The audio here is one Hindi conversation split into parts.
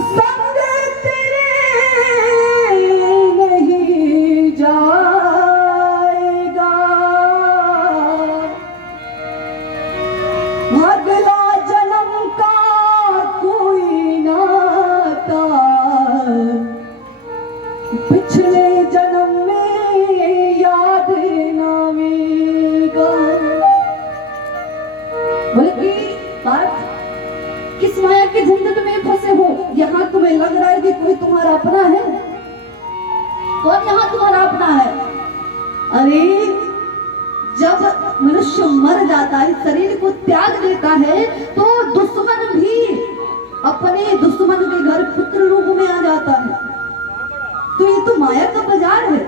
संग तेरे नहीं जाएगा, अगला जन्म का कोई नाता पिछले जन्म में याद नावेगा। बल्कि बात किस माया के झंझट में फंसे हो, यहाँ तुम्हें लग रहा है कि कोई तुम्हारा अपना है? कौन यहाँ तुम्हारा अपना है? अरे जब मनुष्य मर जाता है, शरीर को त्याग देता है, तो दुश्मन भी अपने दुश्मन के घर पुत्र रूप में आ जाता है। तो ये तो माया का बाजार है।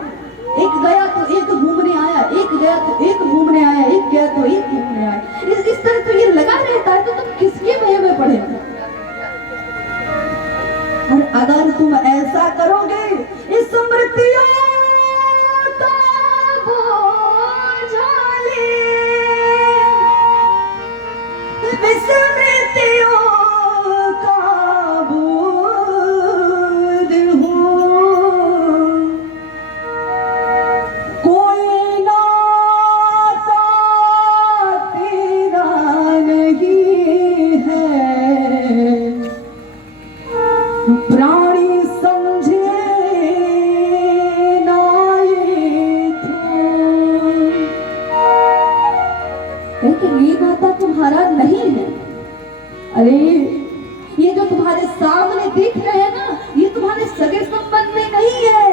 एक गया तो एक घूमने आया, एक गया तो एक घूमने आया, एक गया तो एक घूमने आया। इस तरह तो ये लगा रहता है, तो तुम किसके भय में पड़े? और अगर तुम ऐसा करोगे, इस स्मृतियों का बोझा ले, स्मृतियों का बोझ हो, कोई नाता तेरा नहीं है, प्राणी समझे ना ये लेकिन ये नाता तुम्हारा नहीं है। अरे ये जो तुम्हारे सामने दिख रहे हैं ना, ये तुम्हारे सगे संबंध में नहीं है।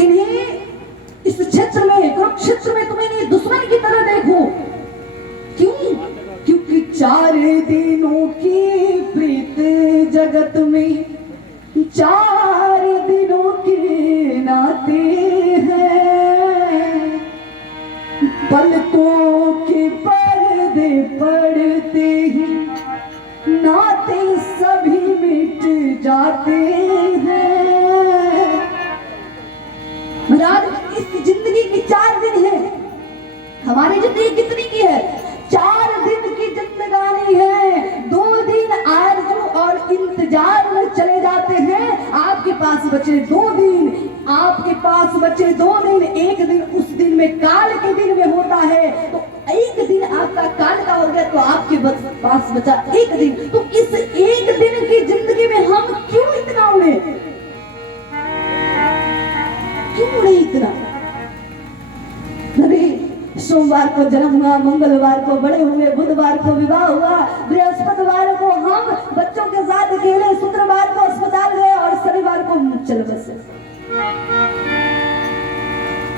इन्हें इस क्षेत्र में, कुरुक्षेत्र में तुम इन्हें दुश्मन की तरह देखो। क्यों? क्योंकि 4 दिनों की प्रीत जगत में 4 दिनों के नाते हैं, पलकों के पर्दे पड़ते ही नाते सभी मिट जाते हैं। महाराज इस जिंदगी की 4 दिन है। हमारी जिंदगी कितनी की है? 4 दिन की जिंदगानी है। 2 दिन आरज़ू और इंतजार में चले जाते हैं। आपके पास बचे 2 दिन, आपके पास बचे 2 दिन। एक दिन उस दिन में काल के दिन में होता है, तो एक दिन आपका काल का हो गया, तो आपके पास बचा 1 दिन। तो इस 1 दिन की जिंदगी में हम क्यों इतना उड़े? क्यों उड़े इतना? अरे सोमवार को जन्म हुआ, मंगलवार को बड़े हुए, बुधवार को विवाह हुआ, बृहस्पतिवार को हम बच्चों के साथ खेले, शुक्रवार को अस्पताल गए और शनिवार को चल बसे।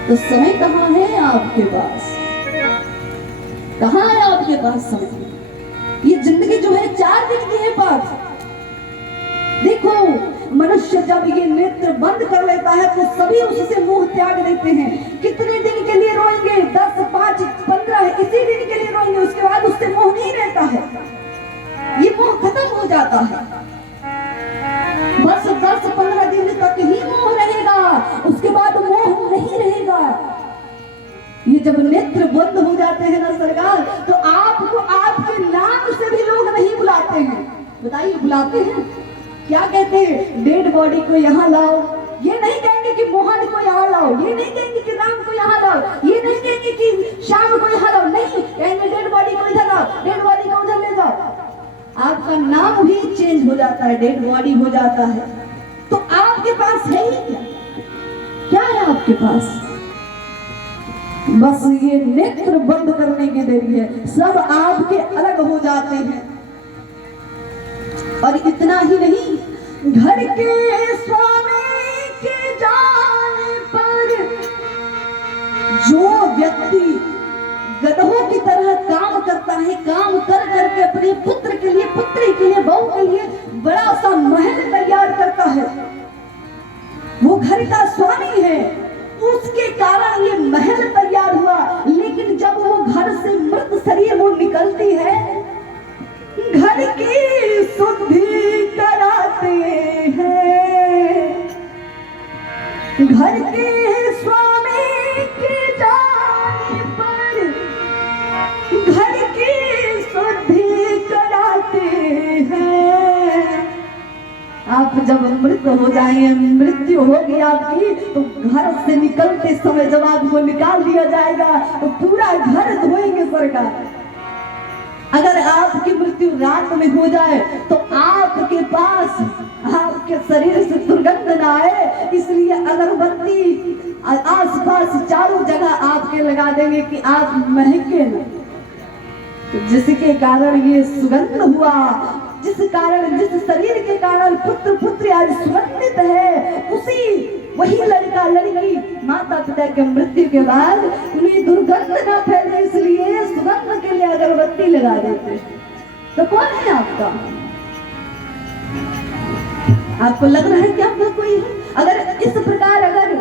तो समय कहाँ है आपके पास? कहाँ है आपके पास समय? ये जिंदगी जो है 4 दिन की है पास। देखो मनुष्य जब ये नेत्र बंद कर लेता है तो सभी उससे मोह त्याग देते हैं। कितने दिन के लिए रोएंगे? 10, 5, 15 इसी दिन के लिए रोएंगे, उसके बाद उससे मोह नहीं रहता है। ये मोह खत्म हो जाता है। बस 10-15 दिन तक ही मोह रहेगा, उसके बाद मोह नहीं रहेगा। ये जब नेत्र बंद हो जाते हैं ना सरकार, तो आपको आपके नाम से भी लोग नहीं बुलाते हैं। बताइए बुलाते हैं क्या? कहते हैं डेड बॉडी को यहाँ लाओ। ये नहीं कहेंगे कि मोहन को यहाँ लाओ, ये नहीं कहेंगे कि राम को यहाँ लाओ, ये नहीं कहेंगे कि श्याम को यहाँ लाओ, नहीं कहेंगे डेड बॉडी को इधर लाओ, डेड बॉडी को उधर ले जाओ। आपका नाम भी चेंज हो जाता है, डेड बॉडी हो जाता है। तो आपके पास है ही क्या? क्या है आपके पास? बस ये नेत्र बंद करने की देरी है, सब आपके अलग हो जाते हैं। और इतना ही नहीं, घर के स्वामी के जाने पर जो व्यक्ति गधों की तरह काम करता है, काम कर करके अपने पुत्र के लिए, पुत्री के लिए, बहू के लिए बड़ा सा महल तैयार करता है, वो घर का स्वामी है, उसके कारण ये महल तैयार हुआ। लेकिन जब वो घर से मृत शरीर वो निकलती है, घर की शुद्धि कराते हैं, घर के स्वामी के जाने पर घर की शुद्धि कराते हैं। आप जब मृत हो जाएंगे, मृत्यु होगी आपकी, तो घर से निकलते समय जब आपको निकाल दिया जाएगा तो पूरा घर धोएंगे सरकार। अगर आपकी मृत्यु रात में हो जाए तो आपके पास आपके शरीर से दुर्गंध ना आए, इसलिए अगरबत्ती आसपास चारों जगह आपके लगा देंगे कि आप महके न। तो जिसके कारण ये सुगंध हुआ, जिस शरीर के कारण पुत्र पुत्री आज सुगंधित है, उसी वही लड़का लड़की माता पिता के मृत्यु के बाद उन्हें दुर्गंध ना फैले, इसलिए सुगंध के लिए अगरबत्ती लगा देते। तो कौन है आपका? आपको लग रहा है कि आपका कोई है? अगर इस प्रकार अगर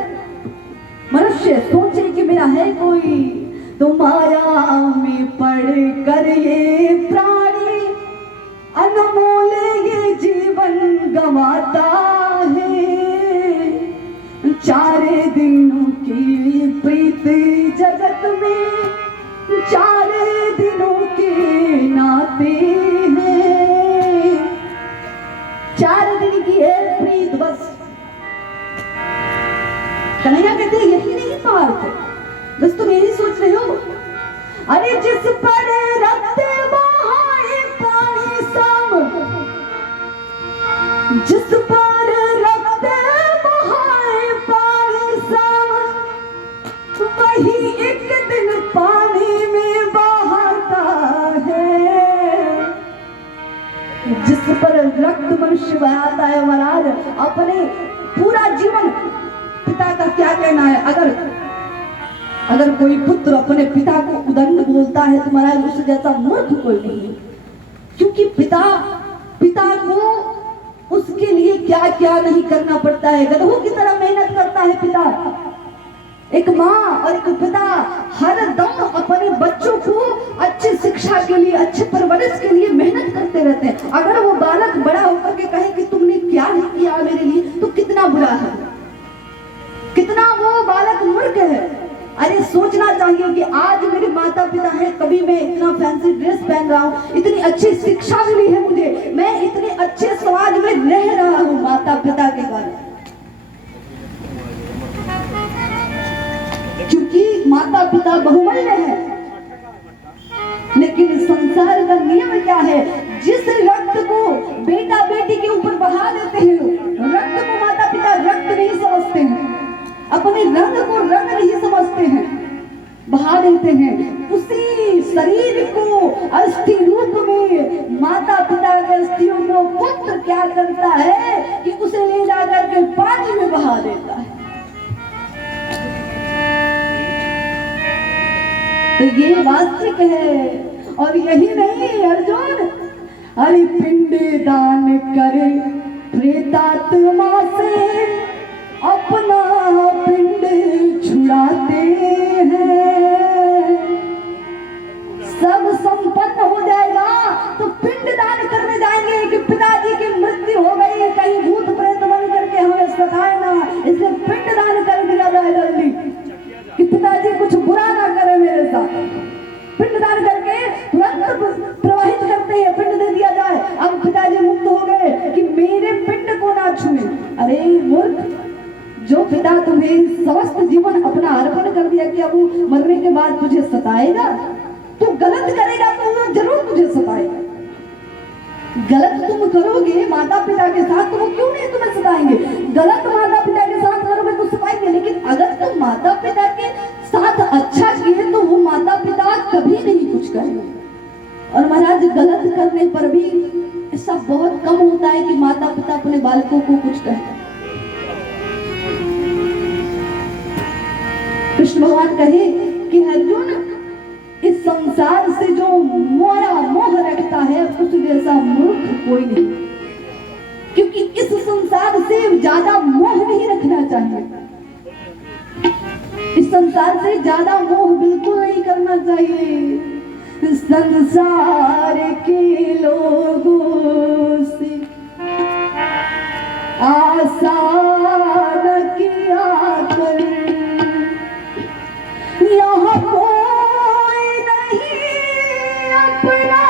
मनुष्य सोचे कि मेरा है कोई, तो माया में पड़ कर ये प्राणी अनमोल ये जीवन गंवाता है। 4 दिनों की प्रीत जगत में 4 दिनों के नाते हैं। 4 दिन की है प्रीत बस। कन्हैया कहते हैं यही नहीं पार्थ, बस तुम यही सोच रहे हो। अरे जिस पर रक्त बहाए पानी सब, जिस पर रक्त बहाए पानी सब, वही एक दिन पानी में बहाता है। जिस पर रक्त मनुष्य बहाता है महाराज, अपने पूरा जीवन पिता का क्या कहना है? अगर कोई पुत्र अपने पिता को उदंड बोलता है तो महाराज उससे जैसा मूर्ख कोई नहीं है, क्योंकि पिता को उसके लिए क्या क्या नहीं करना पड़ता है। गधों की तरह मेहनत करता है पिता। एक माँ और एक पिता हर दम अपने बच्चों को अच्छी शिक्षा के लिए, अच्छे परवरिश के लिए मेहनत करते रहते हैं। अगर वो बालक बड़ा होकर के कहे कि तुमने क्या नहीं किया मेरे लिए, तो कितना बुरा है, कितना वो बालक मूर्ख है। अरे सोचना चाहिए कि आज मेरे माता पिता हैं, कभी मैं इतना फैंसी ड्रेस पहन रहा हूँ, इतनी अच्छी शिक्षा मिली है मुझे, मैं इतने अच्छे समाज में रह रहा हूँ माता पिता के कारण, क्योंकि माता पिता बहुमूल्य है। लेकिन संसार का नियम क्या है? जिस रक्त को बेटा बेटी के ऊपर बहा देते हैं, रक्त को माता पिता रक्त नहीं समझते हैं, अपने रंग को रंग नहीं समझते हैं, बहा देते हैं। उसी शरीर को अस्थि रूप में माता पिता के अस्थियों को पुत्र क्या करता है कि उसे ले जाकर के पानी में बहा देता है। तो ये वास्तविक है। और यही नहीं अर्जुन, अरे पिंड दान करे प्रेतात्मा से अपना पिंड छुड़ाते हैं। सब संपन्न हो जाएगा तो पिंड दान करने जाएंगे कि पिताजी की मृत्यु हो गई, कहीं भूत प्रेत बन करके हमें सताए ना, इसलिए पिंड दान कर दिया जाए जल्दी कि पिताजी कुछ बुरा ना करे मेरे साथ। पिंड दान करके तुरंत प्रवाहित करते हैं, पिंड दे दिया जाए। अब पिताजी मुक्त हो गए कि मेरे पिंड को ना छुए। अरे मूर्ख, जो पिता तुम्हें समस्त जीवन अपना अर्पण कर दिया कि अब वो मरने के बाद तुझे सताएगा, तू गलत करेगा तो वो जरूर तुझे सताएगा। गलत तुम करोगे माता पिता के साथ तो वो क्यों नहीं तुम्हें सताएंगे? गलत माता पिता के साथ करोगे तो सताएंगे, लेकिन अगर तुम माता पिता के साथ अच्छा किए तो वो माता पिता कभी नहीं कुछ करेंगे। और महाराज गलत करने पर भी ऐसा बहुत कम होता है कि माता पिता अपने बालकों को कुछ कहें। कृष्ण भगवान कहे कि अर्जुन, इस संसार से जो मोह रखता है उस जैसा मूर्ख कोई नहीं, क्योंकि इस संसार से ज्यादा मोह नहीं रखना चाहिए। इस संसार से ज्यादा मोह बिल्कुल नहीं करना चाहिए। संसार के लोगों से आशा न किया कर, यहाँ कोई नहीं अपना,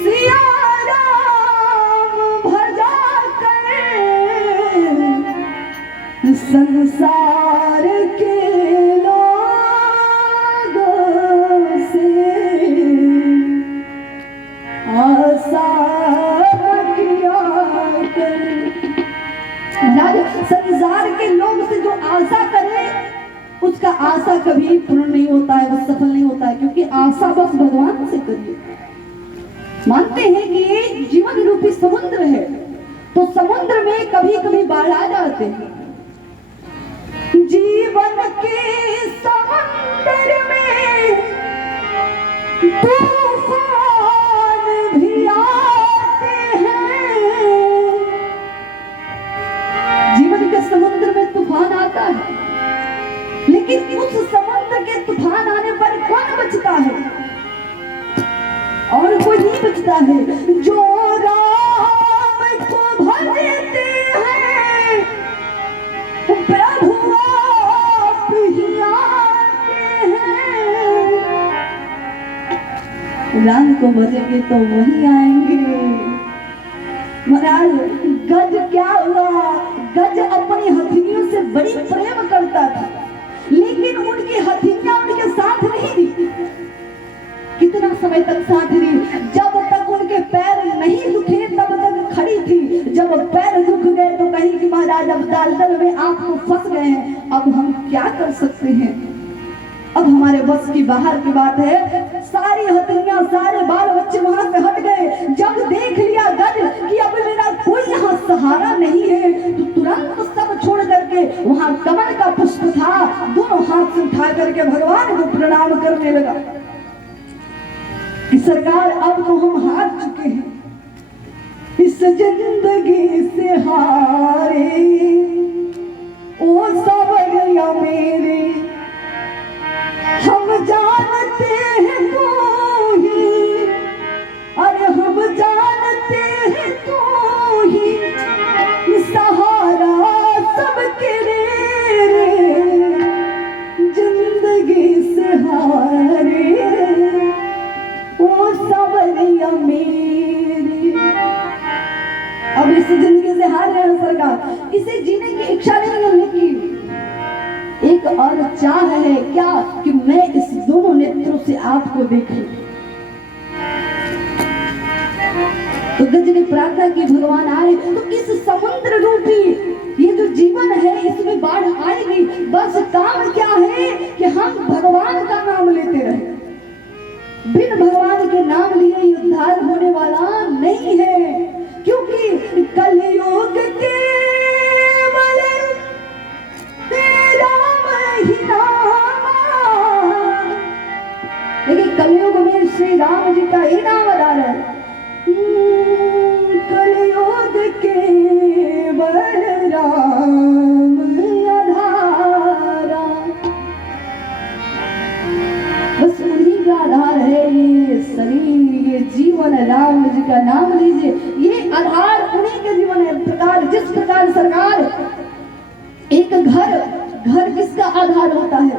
सिया राम ऐसा किया करे। महाराज संसार के लोग से जो आशा करे उसका आशा कभी पूर्ण नहीं होता है, वो सफल नहीं होता है, क्योंकि आशा बस भगवान से करिए। मानते हैं कि ये जीवन रूपी समुद्र है, तो समुद्र में कभी कभी बाढ़ आ जाते हैं। जीवन के समुद्र में तूफान भी आते हैं। जीवन के समुद्र में तूफान आता है, लेकिन उस समुद्र के तूफान आने पर कौन बचता है? और कोई नहीं बचता है। जो राम को भजते हैं प्रभु आप ही आते हैं। राम को भजेंगे तो वही आएंगे। महाराज गज क्या हुआ? गज अपनी हथिनियों से बड़ी प्रेम करता था, लेकिन उनकी हथिनियां उनके साथ नहीं थी। कितना समय तक साथ रही? जब तक उनके पैर नहीं दुखे तब तक खड़ी थी। जब पैर दुख गए तो कहीं कि महाराज अब दलदल में आप तो फंस गए हैं, अब हम क्या कर सकते हैं? अब हमारे बस की बाहर की बात है। सारी हथिनियां सारे बाल बच्चे वहां से हट गए। जब देख लिया गज कि अब मेरा कोई यहाँ सहारा नहीं है, तो तुरंत सब छोड़ करके वहां कमल का पुष्प था, दोनों हाथ से उठा करके भगवान को प्रणाम करने लगा कि सरकार अब तो हम हार चुके हैं, इस जिंदगी से हारे। ओ सवरिया मेरे हम जानते हैं तू ही, अरे हम जानते हैं तू ही सहारा सबके रे, जिंदगी से हारे ओ सवरिया मेरी। अब इस जिंदगी से हार रहे हैं सरकार, इसे जीने की इच्छा नहीं है, लेकिन एक और चाह है क्या कि मैं इस दोनों नेत्रों से आपको देखूं। तो गज ने प्रार्थना की भगवान आए तो इस समुद्र रूपी ये जो जीवन है इसमें बाढ़ आएगी। बस काम क्या है कि हम भगवान का नाम लेते रहे। बिन भगवान के नाम लिए उद्धार होने वाला नहीं है, क्योंकि कलयुग के लेकिन कलयुग में श्री राम जी का ही नाम आ रहा है। कलयुग के बलराम आधारा, बस उन्हीं का आधार है ये शरीर, ये जीवन। राम जी का नाम लीजिए, ये आधार उन्हीं के जीवन है। प्रकार जिस प्रकार सरकार एक घर किसका आधार होता है?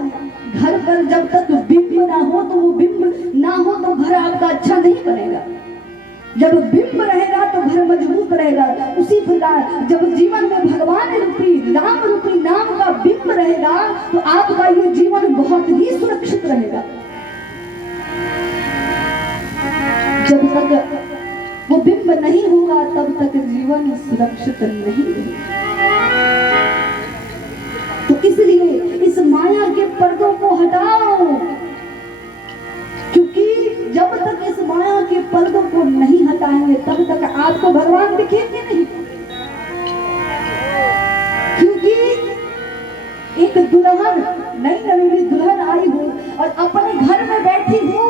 घर पर जब तक बिंब ना हो तो वो बिंब ना हो तो घर आपका अच्छा नहीं बनेगा। जब बिंब रहेगा तो घर मजबूत रहेगा। उसी प्रकार जब जीवन में भगवान रूपी राम रूपी नाम का बिंब रहेगा तो आपका ये जीवन बहुत ही सुरक्षित रहेगा। जब तक वो बिंब नहीं होगा तब तक जीवन सुरक्षित नहीं रहेगा। तो इसलिए इस माया के पर्दों को हटाओ, क्योंकि जब तक इस माया के पर्दों को नहीं हटाएंगे तब तक आपको भगवान दिखेंगे नहीं। क्योंकि एक दुल्हन नई नवेली दुल्हन आई हो और अपने घर में बैठी हो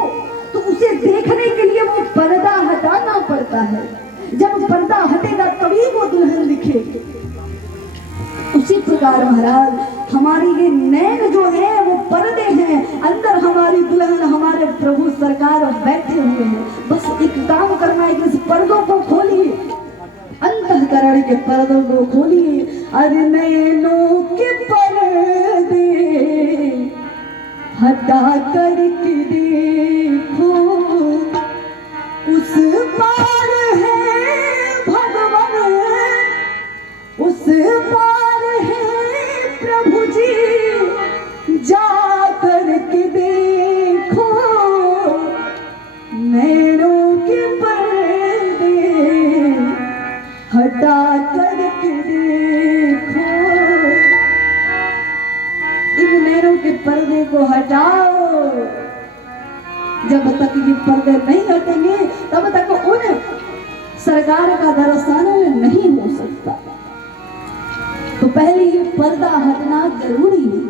तो उसे देखने के लिए वो पर्दा हटाना पड़ता है। जब पर्दा हटेगा तभी वो दुल्हन दिखेगी। उसी प्रकार महाराज हमारी ये नैन जो है वो पर्दे हैं, अंदर हमारी दुल्हन हमारे प्रभु सरकार बैठे हुए हैं। बस एक काम करना है कि इस पर्दों को खोलिए, अंतःकरण के पर्दों को खोलिए। अरे नैनों के पर्दे हटा करके देखो, उस पार है भगवान, उस पार है प्रभु जी, जा करके देखो नैनों के पर्दे हटा करके देखो, इन नैनों के पर्दे को हटाओ। जब तक ये पर्दे नहीं हटेंगे तब तक उन सरकार का दर्शन नहीं हो सकता। तो पहले ये पर्दा हटना जरूरी है,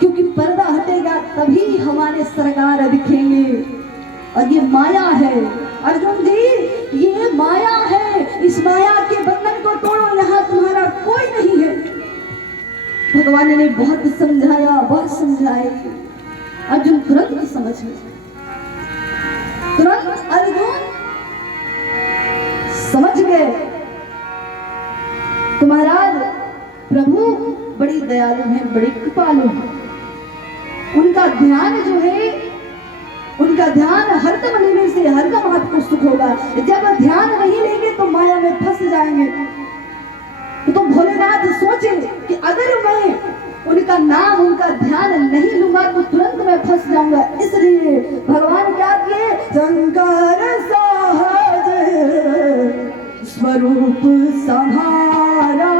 क्योंकि पर्दा हटेगा तभी हमारे सरकार दिखेंगे। और ये माया है अर्जुन जी, ये माया है, इस माया के बंधन को तोड़ो, यहाँ तुम्हारा कोई नहीं है। भगवान ने बहुत समझाया, बहुत समझाए, अर्जुन तुरंत समझ गए, तुरंत अर्जुन समझ गए। तो महाराज प्रभु बड़ी दयालु हैं, बड़ी कृपालु हैं। उनका ध्यान जो है, उनका ध्यान हरदम लेने से हरदम आपको सुख होगा। जब ध्यान नहीं लेंगे तो माया में फंस जाएंगे। तो भोलेनाथ सोचे कि अगर मैं उनका नाम, उनका ध्यान नहीं लूंगा तो तुरंत मैं फंस जाऊंगा। इसलिए भगवान क्या किए, शंकर सहज स्वरूप संहारा,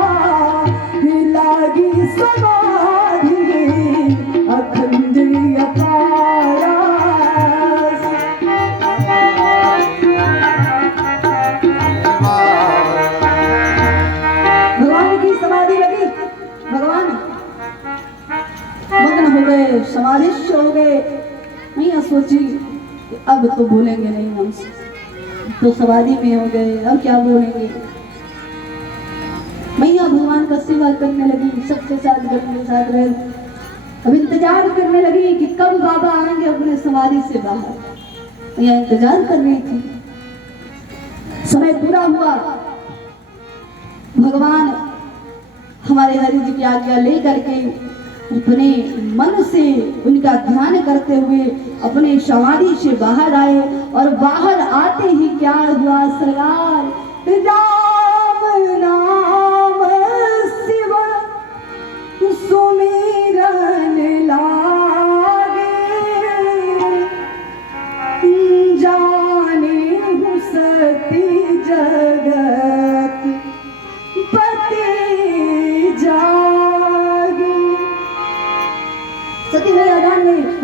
लागी समाधि अखंड अपारा। भगवान की समाधि लगी, भगवान मग्न हो गए, समाधिस्थ हो गए। मैया सोची कि अब तो बोलेंगे नहीं हमसे, तो समाधि में हो गए, अब क्या बोलेंगे। मैया भगवान का सेवा करने लगी, सबके साथ गले के साथ रहे। अब इंतजार करने लगी कि कब बाबा आएंगे अपने समाधि से बाहर। मैया इंतजार कर रही थी। समय पूरा हुआ, भगवान हमारे हरि जी की आज्ञा लेकर के अपने मन से उनका ध्यान करते हुए अपने समाधि से बाहर आए। और बाहर आते ही क्या हुआ, सरकार